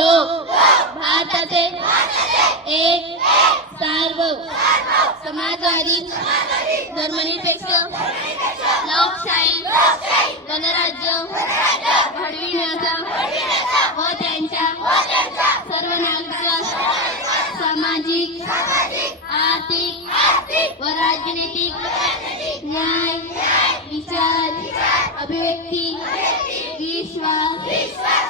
लोक. भारताचे एक सार्व समाजवादी धर्मनिरपेक्ष लोकशाही गणराज्य घडविण्याचा व त्यांच्या सर्व नागरिकांचा सामाजिक आर्थिक व राजनैतिक न्याय विचार अभिव्यक्ती विश्वास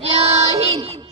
여인.